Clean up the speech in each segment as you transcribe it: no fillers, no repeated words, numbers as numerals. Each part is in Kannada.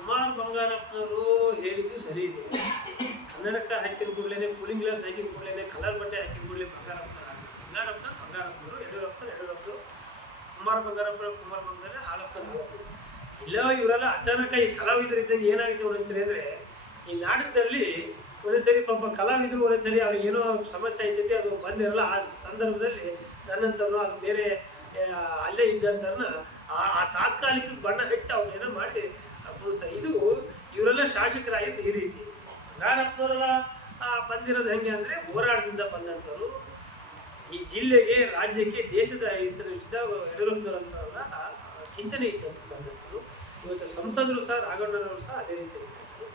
ಕುಮಾರ್ ಬಂಗಾರಪ್ಪನವರು ಹೇಳಿದ್ದು ಸರಿ ಇದೆ. ಕನ್ನಡಕ ಹಾಕಿದ ಕೂಡಲೇ ಕೂಲಿಂಗ್ ಗ್ಲಾಸ್ ಹಾಕಿದ ಕೂಡಲೇ ಕಲರ್ ಬಟ್ಟೆ ಹಾಕಿದ ಕೂಡಲೇ ಬಂಗಾರಪ್ಪನವರು ಯಡಿಯೂರಪ್ಪನವರು ಕುಮಾರ್ ಬಂಗಾರಪ್ಪನ ಹಾಲಪ್ಪನ ಇಲ್ಲ. ಇವರೆಲ್ಲ ಅಚಾನಕ ಈ ಕಲಾವಿದರು ಇದ್ದಂಗೆ ಏನಾಗಿದೆ ಒಂದೊಂದ್ಸರಿ ಅಂದರೆ, ಈ ನಾಟಕದಲ್ಲಿ ಒಂದೊಂದ್ಸರಿ ಪಾಪ ಕಲಾವಿದರು ಒಂದೊಂದ್ಸರಿ ಅವ್ರಿಗೆ ಏನೋ ಸಮಸ್ಯೆ ಐತೈತಿ, ಅದು ಬಂದಿರಲ್ಲ. ಆ ಸಂದರ್ಭದಲ್ಲಿ ನನ್ನಂತವ್ರು ಅದು ಬೇರೆ ಅಲ್ಲೇ ಇದ್ದಂಥವ್ರನ್ನ ಆ ತಾತ್ಕಾಲಿಕ ಬಣ್ಣ ಹಚ್ಚಿ ಅವ್ರನ್ನೇನೋ ಮಾಡಿ ಕೊಡ್ತಾರೆ. ಇದು ಇವರೆಲ್ಲ ಶಾಸಕರಾಗಿದ್ದು ಈ ರೀತಿ. ಬಂಗಾರಪ್ಪನವರೆಲ್ಲ ಬಂದಿರೋದು ಹೆಂಗೆ ಅಂದರೆ, ಹೋರಾಟದಿಂದ ಬಂದಂಥವ್ರು. ಈ ಜಿಲ್ಲೆಗೆ, ರಾಜ್ಯಕ್ಕೆ, ದೇಶದ ಹಿತದೃಷ್ಟಿಯಿಂದ ಯಡಿಯೂರಪ್ಪನವರಂಥವರೆಲ್ಲ ಚಿಂತನೆ ಇದ್ದಂಥ ಬಂದಂಥವ್ರು. ಇವತ್ತು ಸಂಸದರು ಸಹ, ರಾಘಣ್ಣನವರು ಸಹ ಅದೇ ರೀತಿ ಇದ್ದಂಥವ್ರು.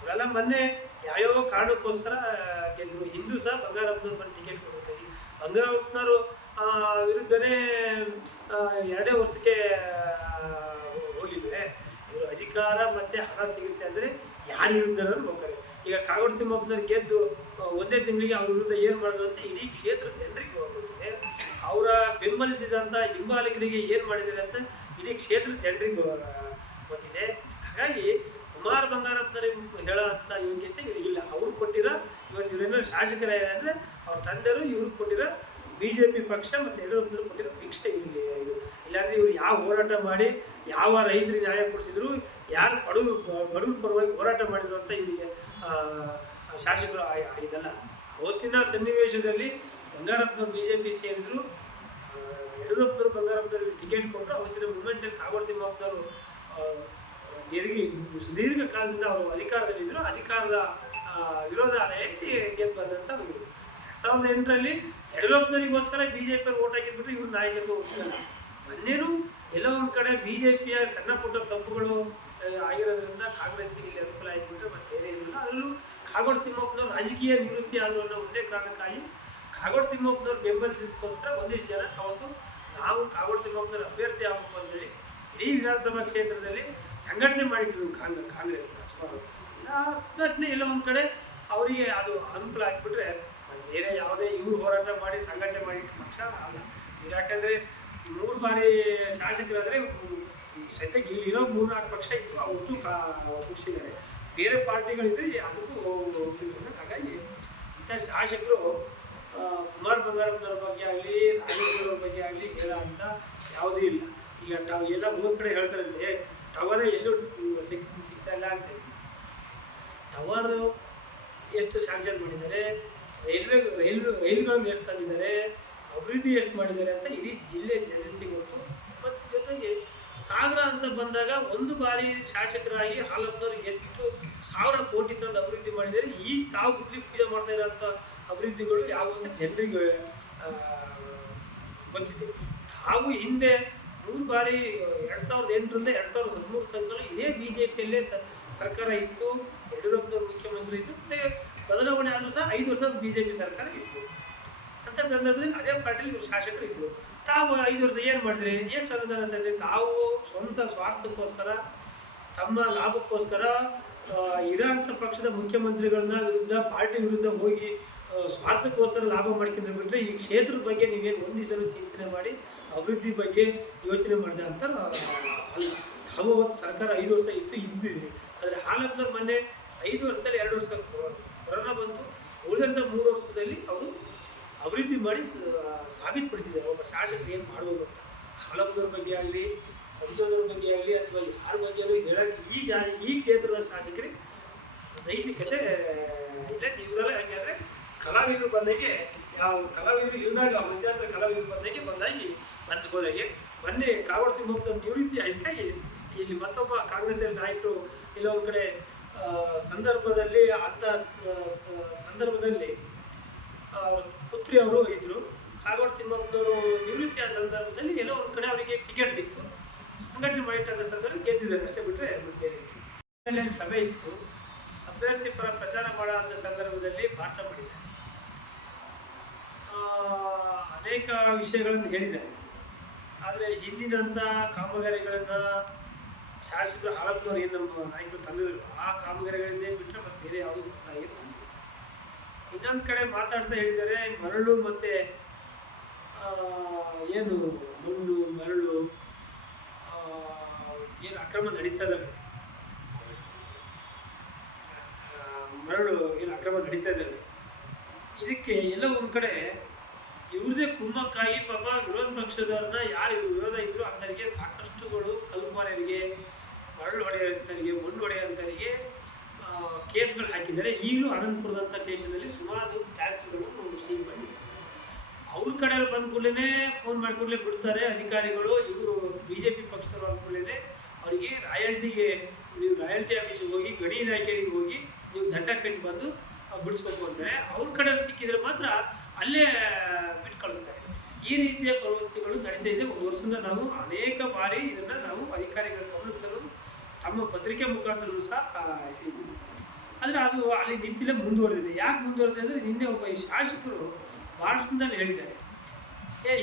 ಇವರೆಲ್ಲ ಮೊನ್ನೆ ಯಾವ್ಯಾವ ಕಾರಣಕ್ಕೋಸ್ಕರ ಗೆದ್ದರು. ಹಿಂದೂ ಸಹ ಬಂಗಾರಪ್ಪನವ್ರು ಬಂದು ಟಿಕೆಟ್ ಕೊಡ್ತಾರೆ. ಬಂಗಾರಪ್ಪನವರು ವಿರುದ್ಧನೇ 2 ವರ್ಷಕ್ಕೆ ಹೋಗಿದ್ರೆ, ಇವರು ಅಧಿಕಾರ ಮತ್ತು ಹಣ ಸಿಗುತ್ತೆ ಅಂದರೆ ಯಾರ ವಿರುದ್ಧನೂ ಹೋಗ್ತಾರೆ. ಈಗ ಕಾಗೋಡು ತಿಮ್ಮಪ್ಪನವ್ರು ಗೆದ್ದು 1 ತಿಂಗಳಿಗೆ ಅವ್ರ ವಿರುದ್ಧ ಏನು ಮಾಡೋದು ಅಂತ ಇಡೀ ಕ್ಷೇತ್ರ ಜನರಿಗೆ ಹೋಗ್ಬಿಟ್ಟಿದೆ. ಅವರ ಬೆಂಬಲಿಸಿದಂಥ ಹಿಂಬಾಲಕರಿಗೆ ಏನು ಮಾಡಿದ್ದಾರೆ ಅಂತ ಇಡೀ ಕ್ಷೇತ್ರ ಜನರಿಗೆ ಗೊತ್ತಿದೆ. ಹಾಗಾಗಿ ಕುಮಾರ್ ಬಂಗಾರಪ್ಪನವ್ರಿಗೆ ಹೇಳೋಂಥ ಯೋಗ್ಯತೆ ಇವರಿಗಿಲ್ಲ. ಅವ್ರು ಕೊಟ್ಟಿರೋ ಇವತ್ತು ಇವರೇನೋ ಶಾಸಕರೇ ಅಂದರೆ ಅವ್ರ ತಂದೆಯರು ಇವ್ರಿಗೆ ಕೊಟ್ಟಿರೋ BJP ಪಕ್ಷ ಮತ್ತು ಯಡಿಯೂರಪ್ಪನವರು ಕೊಟ್ಟಿರೋ ಭಿಕ್ಷೆ ಇವರಿಗೆ ಇದು. ಇಲ್ಲಾಂದರೆ ಇವರು ಯಾವ ಹೋರಾಟ ಮಾಡಿ ಯಾವ ರೈತರಿಗೆ ನ್ಯಾಯ ಕೊಡಿಸಿದ್ರು, ಯಾರು ಬಡವ್ರ ಪರವಾಗಿ ಹೋರಾಟ ಮಾಡಿದ್ರು ಅಂತ ಇವರಿಗೆ ಶಾಸಕರು ಇದಲ್ಲ. ಅವತ್ತಿನ ಸನ್ನಿವೇಶದಲ್ಲಿ ಬಂಗಾರಪ್ಪನವರು BJP ಸೇರಿದ್ರು, ಯಡಿಯೂರಪ್ಪನವರು ಬಂಗಾರಪ್ಪನವ್ರಿಗೆ ಟಿಕೆಟ್ ಕೊಟ್ಟರು. ಅವತ್ತಿನ ಮೂಮೆಂಟಲ್ಲಿ ಕಾಗೋಡು ತಿಮ್ಮಪ್ಪನವರು ಸುದೀರ್ಘ ಕಾಲದಿಂದ ಅವರು ಅಧಿಕಾರದಲ್ಲಿದ್ದರು. ಅಧಿಕಾರದ ವಿರೋಧ ಅಲೆಯಲ್ಲಿ ಗೆದ್ದು ಬಂದಂಥ ಇವರು 2008ರಲ್ಲಿ ಯಡಿಯೂರಪ್ಪನವರಿಗೋಸ್ಕರ BJP ಓಟ್ ಹಾಕಿದ್ಬಿಟ್ರೆ ಇವ್ರು ನಾಯಕರಿಗೆ ಹೋಗಿರಲ್ಲ. ಮೊನ್ನೇನು ಎಲ್ಲೋ ಒಂದು ಕಡೆ BJPಯ ಸಣ್ಣ ಪುಟ್ಟ ತಪ್ಪುಗಳು ಆಗಿರೋದ್ರಿಂದ ಕಾಂಗ್ರೆಸ್ಸಿಗೆ ಇಲ್ಲಿ ಅನುಕೂಲ ಆಗಿಬಿಟ್ರೆ ಮತ್ತೆ ಬೇರೆ ಏನಿಲ್ಲ. ಅದರಲ್ಲೂ ಕಾಗೋಡು ತಿಮ್ಮಪ್ಪನವ್ರು ರಾಜಕೀಯ ನಿವೃತ್ತಿ ಆದರೂ ಅನ್ನೋ ಒಂದೇ ಕಾರಣಕ್ಕಾಗಿ ಕಾಗೋಡು ತಿಮ್ಮಪ್ಪನವ್ರು ಬೆಂಬಲಿಸಿದಕ್ಕೋಸ್ಕರ ಒಂದಿಷ್ಟು ಜನ ಅವತ್ತು ನಾವು ಕಾಗೋಡು ತಿಮ್ಮಪ್ಪನವ್ರ ಅಭ್ಯರ್ಥಿ ಆಗಬೇಕು ಅಂತೇಳಿ ಇಡೀ ವಿಧಾನಸಭಾ ಕ್ಷೇತ್ರದಲ್ಲಿ ಸಂಘಟನೆ ಮಾಡಿದ್ರು ಕಾಂಗ್ರೆಸ್ ಸಂಘಟನೆ. ಎಲ್ಲ ಒಂದು ಕಡೆ ಅವರಿಗೆ ಅದು ಅನುಕೂಲ ಆಗಿಬಿಟ್ರೆ ಬೇರೆ ಯಾವುದೇ ಇವ್ರು ಹೋರಾಟ ಮಾಡಿ ಸಂಘಟನೆ ಮಾಡಿದ ಪಕ್ಷ ಅಲ್ಲ. ಯಾಕಂದರೆ 3 ಬಾರಿ ಶಾಸಕರಾದರೆ ಸದ್ಯಕ್ಕೆ ಇಲ್ಲಿರೋ 3-4 ಪಕ್ಷ ಇತ್ತು, ಅವಷ್ಟು ಮುಗಿಸಿದ್ದಾರೆ. ಬೇರೆ ಪಾರ್ಟಿಗಳಿದ್ರೆ ಅದಕ್ಕೂ ಹೋಗ್ತಿದ್ರು. ಹಾಗಾಗಿ ಇಂಥ ಶಾಸಕರು ಕುಮಾರ್ ಬಂಗಾರಪ್ಪನವ್ರ ಬಗ್ಗೆ ಆಗಲಿ, ರಾಘವೇಂದ್ರವ್ರ ಬಗ್ಗೆ ಆಗಲಿ ಹೇಳೋ ಅಂತ ಯಾವುದೂ ಇಲ್ಲ. ಈಗ ಎಲ್ಲ 3 ಕಡೆ ಹೇಳ್ತಾರಂತೆ ಟವರ್ ಎಲ್ಲೂ ಸಿಗ್ತಾ ಇಲ್ಲ ಅಂತೇಳಿ. ಟವರ್ ಎಷ್ಟು ಸ್ಯಾಂಕ್ಷನ್ ಮಾಡಿದ್ದಾರೆ, ರೈಲ್ಗಳನ್ನು ಎಷ್ಟು ತಂದಿದ್ದಾರೆ, ಅಭಿವೃದ್ಧಿ ಎಷ್ಟು ಮಾಡಿದ್ದಾರೆ ಅಂತ ಇಡೀ ಜಿಲ್ಲೆ ಜನತೆಗೆ ಗೊತ್ತು. ಮತ್ತು ಜೊತೆಗೆ ಸಾಗರ ಅಂತ ಬಂದಾಗ 1 ಬಾರಿ ಶಾಸಕರಾಗಿ ಹಾಲಪ್ಪನವ್ರು ಎಷ್ಟು 1000 ಕೋಟಿ ತಂದು ಅಭಿವೃದ್ಧಿ ಮಾಡಿದ್ದಾರೆ. ಈಗ ತಾವು ಗುದ್ಲಿ ಪೂಜೆ ಮಾಡ್ತಾ ಇರೋಂಥ ಅಭಿವೃದ್ಧಿಗಳು ಯಾವ ಅಂತ ಜನರಿಗೆ ಗೊತ್ತಿದೆ. ತಾವು ಹಿಂದೆ 3 ಬಾರಿ 2008ರಿಂದ 2013 ತನಕ ಇದೇ BJPಯಲ್ಲೇ ಸರ್ಕಾರ ಇತ್ತು. ಯಡಿಯೂರಪ್ಪನವರು ಮುಖ್ಯಮಂತ್ರಿ ಇತ್ತು. ಮತ್ತು ಬದಲಾವಣೆ ಆದರೂ ಸಹ 5 ವರ್ಷದ BJP ಸರ್ಕಾರ ಇತ್ತು. ಅಂಥ ಸಂದರ್ಭದಲ್ಲಿ ಅದೇ ಪಾರ್ಟಿಯಲ್ಲಿ ಇವರು ಶಾಸಕರು ಇದ್ದರು. ತಾವು 5 ವರ್ಷ ಏನು ಮಾಡಿದ್ರಿ, ಎಷ್ಟು ಅನುದಾನ ಅಂತಂದರೆ ತಾವು ಸ್ವಂತ ಸ್ವಾರ್ಥಕ್ಕೋಸ್ಕರ, ತಮ್ಮ ಲಾಭಕ್ಕೋಸ್ಕರ ಇರೋಂಥ ಪಕ್ಷದ ಮುಖ್ಯಮಂತ್ರಿಗಳನ್ನ ವಿರುದ್ಧ, ಪಾರ್ಟಿ ವಿರುದ್ಧ ಹೋಗಿ ಸ್ವಾರ್ಥಕ್ಕೋಸ್ಕರ ಲಾಭ ಮಾಡ್ಕೊಂಡು ಬಿಟ್ಟರೆ ಈ ಕ್ಷೇತ್ರದ ಬಗ್ಗೆ ನೀವೇನು ಒಂದಿಸಲು ಚಿಂತನೆ ಮಾಡಿ ಅಭಿವೃದ್ಧಿ ಬಗ್ಗೆ ಯೋಚನೆ ಮಾಡಿದೆ ಅಂತ ಅಲ್ಲ. ತಾವು ಅವತ್ತು ಸರ್ಕಾರ 5 ವರ್ಷ ಇದ್ದಿದ್ರಿ. ಆದರೆ ಹಾಲಪ್ಪನವ್ರು ಮೊನ್ನೆ 5 ವರ್ಷದಲ್ಲಿ 2 ವರ್ಷ ಕೊರೋನಾ ಬಂತು. ಉಳಿದಂಥ 3 ವರ್ಷದಲ್ಲಿ ಅವರು ಅಭಿವೃದ್ಧಿ ಮಾಡಿ ಸಾಬೀತುಪಡಿಸಿದ್ದಾರೆ ಒಬ್ಬ ಶಾಸಕರು ಏನು ಮಾಡ್ಬೋದು ಅಂತ. ಹಾಲಪ್ಪನವ್ರ ಬಗ್ಗೆ ಆಗಲಿ, ಸಂಸದರ ಬಗ್ಗೆ ಆಗಲಿ, ಅಥವಾ ಯಾರ ಬಗ್ಗೆ ಹೇಳೋಕ್ಕೆ ಈ ಕ್ಷೇತ್ರದ ಶಾಸಕರಿಗೆ ನೈತಿಕತೆ ಇಲ್ಲ. ಇವರೆಲ್ಲ ಹೆಂಗಂದರೆ ಕಲಾವಿದರು ಬಂದಾಗೆ, ಯಾವ ಕಲಾವಿದರು ಇಲ್ದಾಗ ಮಧ್ಯಾಂತರ ಕಲಾವಿದರು ಬಂದಾಗಿ ಹೋದಾಗೆ ಮೊನ್ನೆ ಕಾಗೋಡು ತಿಮ್ಮಪ್ಪನವ್ರ ನಿವೃತ್ತಿ ಆಯ್ತಾಗಿ ಇಲ್ಲಿ ಮತ್ತೊಬ್ಬ ಕಾಂಗ್ರೆಸ್ಸಿನ ನಾಯಕರು ಇಲ್ಲ ಒಂದು ಕಡೆ ಸಂದರ್ಭದಲ್ಲಿ ಅವರ ಪುತ್ರಿ ಅವರು ಇದ್ದರು. ಕಾಗೋಡು ತಿಮ್ಮಪ್ಪನವರು ನಿವೃತ್ತಿ ಆದ ಸಂದರ್ಭದಲ್ಲಿ ಎಲ್ಲೋ ಒಂದು ಕಡೆ ಅವರಿಗೆ ಟಿಕೆಟ್ ಸಿಕ್ತು. ಸಂಘಟನೆ ಮಾಡಿಟ್ಟ ಸಂದರ್ಭದಲ್ಲಿ ಗೆದ್ದಿದ್ದಾರೆ ಅಷ್ಟೇ ಬಿಟ್ಟರೆ ಬೇರೆ. ಸಭೆ ಇತ್ತು, ಅಭ್ಯರ್ಥಿ ಪರ ಪ್ರಚಾರ ಮಾಡುವಂಥ ಸಂದರ್ಭದಲ್ಲಿ ಭಾಷಣ ಮಾಡಿದ್ದಾರೆ. ಅನೇಕ ವಿಷಯಗಳನ್ನು ಹೇಳಿದ್ದಾರೆ. ಆದರೆ ಹಿಂದಿನಂಥ ಕಾಮಗಾರಿಗಳನ್ನು ಶಾಸಕರು ಹಾಲಪ್ಪನವ್ರು ಏನು ನಮ್ಮ ನಾಯಕರು ತಂದಿದ್ರು ಆ ಕಾಮಗಾರಿಗಳಿಂದೇ ಬಿಟ್ಟರೆ ಮತ್ತೆ ಬೇರೆ ಯಾವುದೂ ಗೊತ್ತಾಗಿಲ್ಲ. ಇನ್ನೊಂದು ಕಡೆ ಮಾತಾಡ್ತಾ ಹೇಳಿದ್ದಾರೆ, ಮರಳು ಮತ್ತು ಏನು ಮಣ್ಣು ಮರಳು ಏನು ಅಕ್ರಮ ನಡೀತಾ ಇದ್ದಾವೆ, ಕಾರ್ಯಕ್ರಮ ನಡೀತಾ ಇದ್ದಾವೆ. ಇದಕ್ಕೆ ಎಲ್ಲ ಒಂದು ಕಡೆ ಇವ್ರದೇ ಕುಮ್ಮಕ್ಕಾಗಿ ಪಾಪ ವಿರೋಧ ಪಕ್ಷದವ್ರನ್ನ ಯಾರು ವಿರೋಧ ಇದ್ರು ಅಂಥವರಿಗೆ ಸಾಕಷ್ಟುಗಳು ಕಲ್ಪಾರರಿಗೆ, ಮರಳು ಹೊಡೆಯೋಂಥವರಿಗೆ, ಮಣ್ಣು ಹೊಡೆಯೋಂಥವರಿಗೆ ಕೇಸ್ಗಳು ಹಾಕಿದ್ದಾರೆ. ಈಗಲೂ ಅನಂತಪುರದಂಥ ಸ್ಟೇಷನಲ್ಲಿ ಸುಮಾರು ಟ್ಯಾಕ್ಟ್ರಿಗಳು ಸೀಲ್ ಮಾಡಿ ಅವ್ರ ಕಡೆಯಲ್ಲಿ ಬಂದ ಕೂಡಲೇ ಫೋನ್ ಮಾಡಿಕೊಡ್ಲೇ ಬಿಡ್ತಾರೆ ಅಧಿಕಾರಿಗಳು. ಇವರು BJP ಪಕ್ಷದವರು ಅಂದ್ಕೊಳ್ಳೇ ಅವರಿಗೆ ರಾಯಲ್ಟಿಗೆ, ನೀವು ರಾಯಲ್ಟಿ ಆಫೀಸಿಗೆ ಹೋಗಿ, ಗಡಿ ಇಲಾಖೆಗೆ ಹೋಗಿ ನೀವು ದಂಡ ಕಟ್ಟಿ ಬಂದು ಬಿಡಿಸ್ಬೇಕು ಅಂತಾರೆ. ಅವ್ರ ಕಡೆಯಲ್ಲಿ ಸಿಕ್ಕಿದ್ರೆ ಮಾತ್ರ ಅಲ್ಲೇ ಬಿಟ್ಟು ಕಳಿಸ್ತಾರೆ. ಈ ರೀತಿಯ ಪ್ರವೃತ್ತಿಗಳು ನಡೀತಾ ಇದೆ. ಒಂದು ವರ್ಷದಿಂದ ನಾವು ಅನೇಕ ಬಾರಿ ಇದನ್ನು ನಾವು ಅಧಿಕಾರಿಗಳ ಗಮನಕ್ಕೆ ತಂದು ತಮ್ಮ ಪತ್ರಿಕೆ ಮುಖಾಂತರವೂ ಸಹ ಹೇಳಿದ್ದೀವಿ. ಆದರೆ ಅದು ಅಲ್ಲಿ ನಿಂತಿಲ್ಲ, ಮುಂದುವರೆದಿದೆ. ಯಾಕೆ ಮುಂದುವರೆದಿದೆ ಅಂದರೆ ನಿನ್ನೆ ಒಬ್ಬ ಶಾಸಕರು ಭಾಷಣದಲ್ಲಿ ಹೇಳಿದ್ದಾರೆ,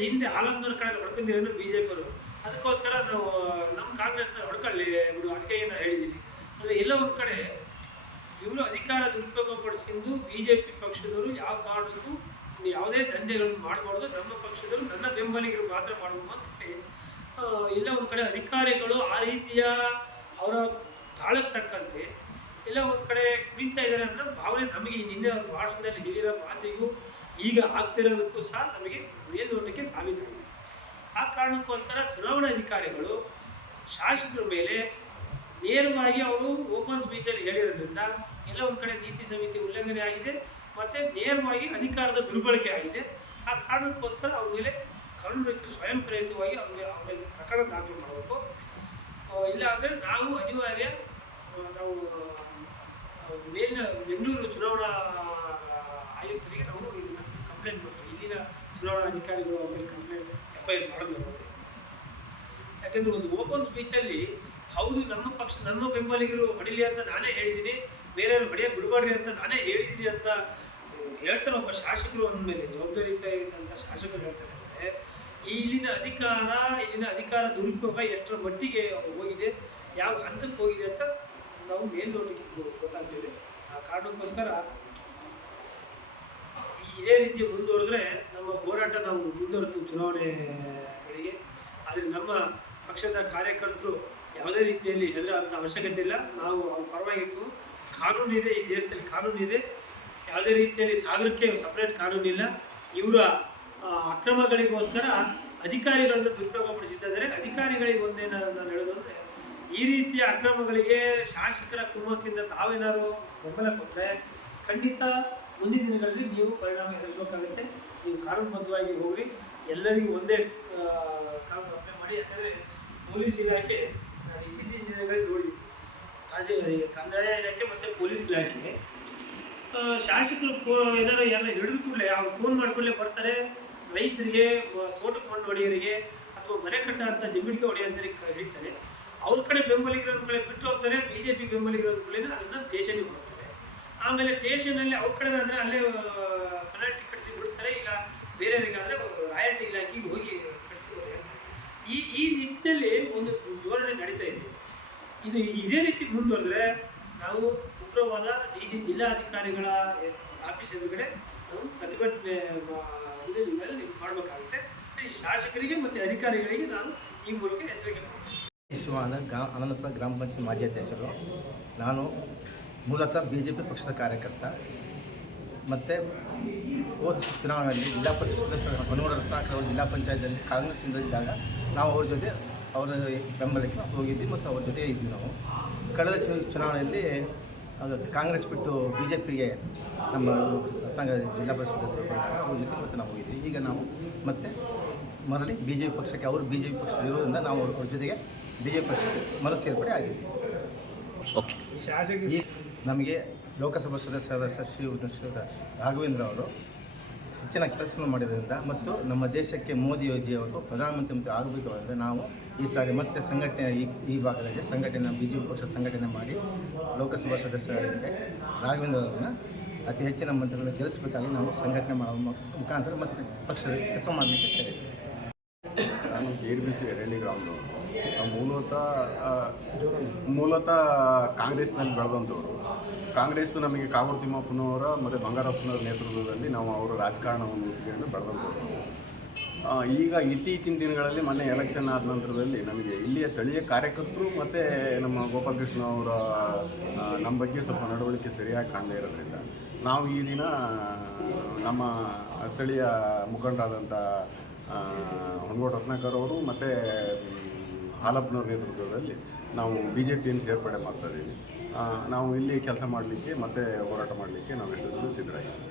ಹಿಂದೆ ಹಾಲಮ್ಮನವ್ರ ಕಡೆ ಹೊಡ್ಕೊಂಡಿರೋದು BJP ಅವರು, ಅದಕ್ಕೋಸ್ಕರ ನಾವು ನಮ್ಮ ಕಾಂಗ್ರೆಸ್ನ ಹೊಡ್ಕೊಳ್ಳಿ ಬಿಡು ಅದಕ್ಕೆ ನಾನು ಹೇಳಿದ್ದೀನಿ. ಅಂದರೆ ಎಲ್ಲ ಒಂದು ಕಡೆ ಇವರು ಅಧಿಕಾರ ದುರುಪಯೋಗ ಪಡಿಸ್ಕೊಂಡು BJP ಪಕ್ಷದವರು ಯಾವ ಕಾರಣಕ್ಕೂ ಯಾವುದೇ ದಂಧೆಗಳನ್ನು ಮಾಡಬಾರ್ದು, ನಮ್ಮ ಪಕ್ಷದವರು ನನ್ನ ಬೆಂಬಲಿಗರು ಮಾತ್ರ ಮಾಡಬೇಕು ಅಂತೇಳಿ ಎಲ್ಲ ಒಂದು ಕಡೆ ಅಧಿಕಾರಿಗಳು ಆ ರೀತಿಯ ಅವರ ತಾಳಕ್ಕೆ ತಕ್ಕಂತೆ ಎಲ್ಲ ಒಂದು ಕಡೆ ಕುಡಿತಾ ಇದ್ದಾರೆ ಅನ್ನೋ ಭಾವನೆ ನಮಗೆ ನಿನ್ನೆ ಅವ್ರ ಭಾಷಣದಲ್ಲಿ ಹೇಳಿರೋ ಮಾತಿಗೂ ಈಗ ಆಗ್ತಿರೋದಕ್ಕೂ ಸಹ ನಮಗೆ ಮೇಲ್ನೋಟಕ್ಕೆ ಸಾಬೀತಾಗಿದೆ. ಆ ಕಾರಣಕ್ಕೋಸ್ಕರ ಚುನಾವಣಾಧಿಕಾರಿಗಳು ಶಾಸಕರ ಮೇಲೆ ನೇರವಾಗಿ ಅವರು ಓಪನ್ ಸ್ಪೀಚಲ್ಲಿ ಹೇಳಿರೋದ್ರಿಂದ ಎಲ್ಲ ಒಂದು ಕಡೆ ನೀತಿ ಸಂಹಿತೆ ಉಲ್ಲಂಘನೆ ಆಗಿದೆ ಮತ್ತು ನೇರವಾಗಿ ಅಧಿಕಾರದ ದುರ್ಬಳಕೆ ಆಗಿದೆ. ಆ ಕಾರಣಕ್ಕೋಸ್ಕರ ಅವ್ರ ಮೇಲೆ ಕಾನೂನು ರೀತಿಯಲ್ಲಿ ಸ್ವಯಂ ಪ್ರೇರಿತವಾಗಿ ಅವ್ರ ಮೇಲೆ ಪ್ರಕರಣ ದಾಖಲು ಮಾಡಬೇಕು. ಇಲ್ಲ ಅಂದರೆ ನಾವು ಅನಿವಾರ್ಯ ನಾವು ಮೇಲಿನ ಬೆಂಗಳೂರು ಚುನಾವಣಾ ಆಯುಕ್ತರಿಗೆ ನಾವು ಇದನ್ನು ಕಂಪ್ಲೇಂಟ್ ಮಾಡ್ತೀವಿ. ಇಲ್ಲಿನ ಚುನಾವಣಾ ಅಧಿಕಾರಿಗಳು ಅವ್ರ ಮೇಲೆ ಕಂಪ್ಲೇಂಟ್ FIR ಮಾಡೋದು. ಯಾಕೆಂದರೆ ಒಂದು ಓಪನ್ ಸ್ಪೀಚಲ್ಲಿ ಹೌದು ನಮ್ಮ ಬೆಂಬಲಿಗರು ಹೊಡಿಲಿ ಅಂತ ನಾನೇ ಹೇಳಿದ್ದೀನಿ, ಬೇರೆಯವರು ಹೊಡೆಯೋಕೆ ಬಿಡಬಾರ್ದು ಅಂತ ನಾನೇ ಹೇಳಿದ್ದೀನಿ ಅಂತ ಹೇಳ್ತಾರೆ ಒಬ್ಬ ಶಾಸಕರು ಅಂದಮೇಲೆ, ಜವಾಬ್ದಾರಿಯುತ ಇದ್ದಂಥ ಶಾಸಕರು ಹೇಳ್ತಾರೆ ಅಂದರೆ ಇಲ್ಲಿನ ಅಧಿಕಾರ ದುರುಪಯೋಗ ಎಷ್ಟರ ಮಟ್ಟಿಗೆ ಹೋಗಿದೆ, ಯಾವ ಹಂತಕ್ಕೆ ಹೋಗಿದೆ ಅಂತ ನಾವು ಮೇಲ್ನೋಟಕ್ಕೆ ಗೊತ್ತಾಗ್ತೇವೆ. ಆ ಕಾರಣಕ್ಕೋಸ್ಕರ ಇದೇ ರೀತಿ ಮುಂದುವರೆದ್ರೆ ನಮ್ಮ ಹೋರಾಟ ನಾವು ಮುಂದುವರಿಸ್ತೀವಿ ಚುನಾವಣೆಗಳಿಗೆ. ಆದರೆ ನಮ್ಮ ಪಕ್ಷದ ಕಾರ್ಯಕರ್ತರು ಯಾವುದೇ ರೀತಿಯಲ್ಲಿ ಹೆದರುವಂಥ ಅವಶ್ಯಕತೆ ಇಲ್ಲ. ನಾವು ಅವ್ರ ಪರವಾಗಿತ್ತು. ಕಾನೂನಿದೆ, ಈ ದೇಶದಲ್ಲಿ ಕಾನೂನಿದೆ. ಯಾವುದೇ ರೀತಿಯಲ್ಲಿ ಸಾಗರಕ್ಕೆ ಸಪ್ರೇಟ್ ಕಾನೂನಿಲ್ಲ. ಇವರ ಅಕ್ರಮಗಳಿಗೋಸ್ಕರ ಅಧಿಕಾರಿಗಳನ್ನು ದುರುಪಯೋಗಪಡಿಸಿದ್ದಾರೆ. ಅಧಿಕಾರಿಗಳಿಗೆ ಒಂದೇ ನಾನು ಹೇಳೋದು ಅಂದರೆ ಈ ರೀತಿಯ ಅಕ್ರಮಗಳಿಗೆ ಶಾಸಕರ ಕುಮ್ಮಕ್ಕಿಂದ ತಾವೇನಾದ್ರು ಬೆಂಬಲ ಕೊಟ್ಟರೆ ಖಂಡಿತ ಮುಂದಿನ ದಿನಗಳಲ್ಲಿ ನೀವು ಪರಿಣಾಮ ಎದುರಿಸಬೇಕಾಗುತ್ತೆ. ನೀವು ಕಾನೂನುಬದ್ಧವಾಗಿ ಹೋಗಿ ಎಲ್ಲರಿಗೂ ಒಂದೇ ಕಾನೂನು ಅಪ್ಲೈ ಮಾಡಿ. ಯಾಕಂದರೆ ಪೊಲೀಸ್ ಇಲಾಖೆ ನಾನು ಇತ್ತೀಚಿನ ದಿನಗಳಲ್ಲಿ ನೋಡಿದ್ದೀನಿ, ಕಂದಾಯ ಇಲಾಖೆ ಮತ್ತು ಪೊಲೀಸ್ ಇಲಾಖೆ ಶಾಸಕರು ಏನಾರು ಎಲ್ಲ ಹಿಡಿದು ಕೂಡಲೇ ಅವ್ರು ಫೋನ್ ಮಾಡ್ಕೊಳ್ಳೇ ಬರ್ತಾರೆ. ರೈತರಿಗೆ, ತೋಟಕ್ಕೆ ಮಣ್ಣು ಹೊಡೆಯೋರಿಗೆ ಅಥವಾ ಮನೆ ಕಟ್ಟ ಅಂತ ಜಮೀನಿಗೆ ಹೊಡೆಯೋಂಥರಿಗೆ ಹಿಡಿತಾರೆ. ಅವ್ರ ಕಡೆ ಬೆಂಬಲಿಗರ ಕಡೆ ಬಿಟ್ಟು ಹೋಗ್ತಾರೆ. BJP ಬೆಂಬಲಿಗರ ಕಡೆ ಅದನ್ನು ಸ್ಟೇಷನ್ಗೆ ಹೋಗ್ತಾರೆ. ಆಮೇಲೆ ಸ್ಟೇಷನಲ್ಲಿ ಅವ್ರ ಕಡೆ ಆದರೆ ಅಲ್ಲೇ ಪೆನಾಲ್ಟಿ ಕಟ್ಟಿಸಿ ಬಿಡ್ತಾರೆ. ಇಲ್ಲ ಬೇರೆಯವರಿಗಾದರೆ ರಾಯಲ್ಟಿ ಇಲಾಖೆಗೆ ಹೋಗಿ ಕಟ್ಟಿಸಿಬಿಡ್ತಾರೆ. ಈ ನಿಟ್ಟಿನಲ್ಲಿ ಒಂದು ಧೋರಣೆ ನಡೀತಾ ಇದೆ. ಇದು ಇದೇ ರೀತಿ ಮುಂದುವರೆದ್ರೆ ನಾವು ಉಗ್ರವಾದ ಜಿಲ್ಲಾಧಿಕಾರಿಗಳ ಆಫೀಸ್ ಎದುರುಗಡೆ ನಾವು ಪ್ರತಿಭಟನೆ ಮಾಡಬೇಕಾಗುತ್ತೆ. ಈ ಶಾಸಕರಿಗೆ ಮತ್ತು ಅಧಿಕಾರಿಗಳಿಗೆ ನಾನು ಈ ಮೂಲಕ ಎಚ್ಚರಿಕೆ ಮಾಡ್ತೀನಿ. ಅನಂತಪುರ ಗ್ರಾಮ ಪಂಚಾಯತ್ ಮಾಜಿ ಅಧ್ಯಕ್ಷರು. ನಾನು ಮೂಲತಃ BJP ಪಕ್ಷದ ಕಾರ್ಯಕರ್ತ. ಮತ್ತು ಹೋದ ಚುನಾವಣೆಯಲ್ಲಿ ಜಿಲ್ಲಾ ಪರಿಷತ್ ಸದಸ್ಯರ ಹೊನ್ನೂರ ರತ್ನಾಕರ್ ಜಿಲ್ಲಾ ಪಂಚಾಯತ್ನಲ್ಲಿ ಕಾಂಗ್ರೆಸ್ಸಿಂದ ಇದ್ದಾಗ ನಾವು ಅವ್ರ ಜೊತೆ ಅವರ ಬೆಂಬಲಕ್ಕೆ ಹೋಗಿದ್ವಿ ಮತ್ತು ಅವ್ರ ಜೊತೆ ಇದ್ವಿ. ನಾವು ಕಳೆದ ಚುನಾವಣೆಯಲ್ಲಿ ಕಾಂಗ್ರೆಸ್ ಬಿಟ್ಟು BJPಗೆ ನಮ್ಮ ಜಿಲ್ಲಾ ಪರಿಷತ್ ಸದಸ್ಯರು ಬಂದಾಗ ಅವ್ರ ಜೊತೆ ಮತ್ತು ನಾವು ಹೋಗಿದ್ವಿ. ಈಗ ನಾವು ಮತ್ತೆ ಮರಳಿ BJP ಪಕ್ಷಕ್ಕೆ ಅವರು BJP ಪಕ್ಷ ಇರೋದ್ರಿಂದ ನಾವು ಅವ್ರ ಜೊತೆಗೆ BJP ಪಕ್ಷಕ್ಕೆ ಮರು ಸೇರ್ಪಡೆ ಆಗಿದ್ವಿ. ಓಕೆ. ಈ ನಮಗೆ ಲೋಕಸಭಾ ಸದಸ್ಯರಾದ ಶ್ರೀ ರಾಘವೇಂದ್ರ ಅವರು ಹೆಚ್ಚಿನ ಕೆಲಸ ಮಾಡಿರೋದ್ರಿಂದ ಮತ್ತು ನಮ್ಮ ದೇಶಕ್ಕೆ ಮೋದಿಜಿಯವರು ಪ್ರಧಾನಮಂತ್ರಿ ಆಗಬೇಕು ಅಂದರೆ ನಾವು ಈ ಸಾರಿ ಮತ್ತೆ ಸಂಘಟನೆ ಈ ಭಾಗದಲ್ಲಿ BJP ಪಕ್ಷ ಸಂಘಟನೆ ಮಾಡಿ ಲೋಕಸಭಾ ಸದಸ್ಯರಾಗಿದ್ದರೆ ರಾಘವೇಂದ್ರ ಅವರನ್ನು ಅತಿ ಹೆಚ್ಚಿನ ಮಂತ್ರಿಗಳನ್ನು ಗೆಲ್ಲಿಸಬೇಕಾಗಿ ನಾವು ಸಂಘಟನೆ ಮಾಡುವ ಮುಖಾಂತರ ಮತ್ತು ಪಕ್ಷದಲ್ಲಿ ಕೆಲಸ ಮಾಡಲಿಕ್ಕೆ ಕರೀತೀವಿ. ನಾನು KRBC ಎರಡನೇ ಗ್ರಾಮದವರು. ಮೂಲತಃ ಕಾಂಗ್ರೆಸ್ನಲ್ಲಿ ಬೆಳೆದಂಥವ್ರು. ಕಾಂಗ್ರೆಸ್ಸು ನಮಗೆ ಕಾಗೋಡು ತಿಮ್ಮಪ್ಪನವರ ಮತ್ತು ಬಂಗಾರಪ್ಪನವರ ನೇತೃತ್ವದಲ್ಲಿ ನಾವು ಅವರ ರಾಜಕಾರಣವನ್ನು ಇಟ್ಕೊಂಡು ಬೆಳೆದಂಥವ್ರು. ಈಗ ಇತ್ತೀಚಿನ ದಿನಗಳಲ್ಲಿ ಮೊನ್ನೆ ಎಲೆಕ್ಷನ್ ಆದ ನಂತರದಲ್ಲಿ ನಮಗೆ ಇಲ್ಲಿಯ ಸ್ಥಳೀಯ ಕಾರ್ಯಕರ್ತರು ಮತ್ತು ನಮ್ಮ ಗೋಪಾಲಕೃಷ್ಣ ಅವರ ನಮ್ಮ ಬಗ್ಗೆ ಸ್ವಲ್ಪ ನಡವಳಿಕೆ ಸರಿಯಾಗಿ ಕಾಣದೇ ಇರೋದ್ರಿಂದ ನಾವು ಈ ದಿನ ನಮ್ಮ ಸ್ಥಳೀಯ ಮುಖಂಡರಾದಂಥ ಹೊನಗೋಡು ರತ್ನಾಕರ್ ಅವರು ಮತ್ತು ಹಾಲಪ್ಪನವ್ರ ನೇತೃತ್ವದಲ್ಲಿ ನಾವು BJPಯನ್ನು ಸೇರ್ಪಡೆ ಮಾಡ್ತಾಯಿದ್ದೀವಿ. ನಾವು ಇಲ್ಲಿ ಕೆಲಸ ಮಾಡಲಿಕ್ಕೆ ಮತ್ತು ಹೋರಾಟ ಮಾಡಲಿಕ್ಕೆ ನಾವು ಎಲ್ಲರೂ ಸಿದ್ಧರಾಗಿದ್ದೀವಿ.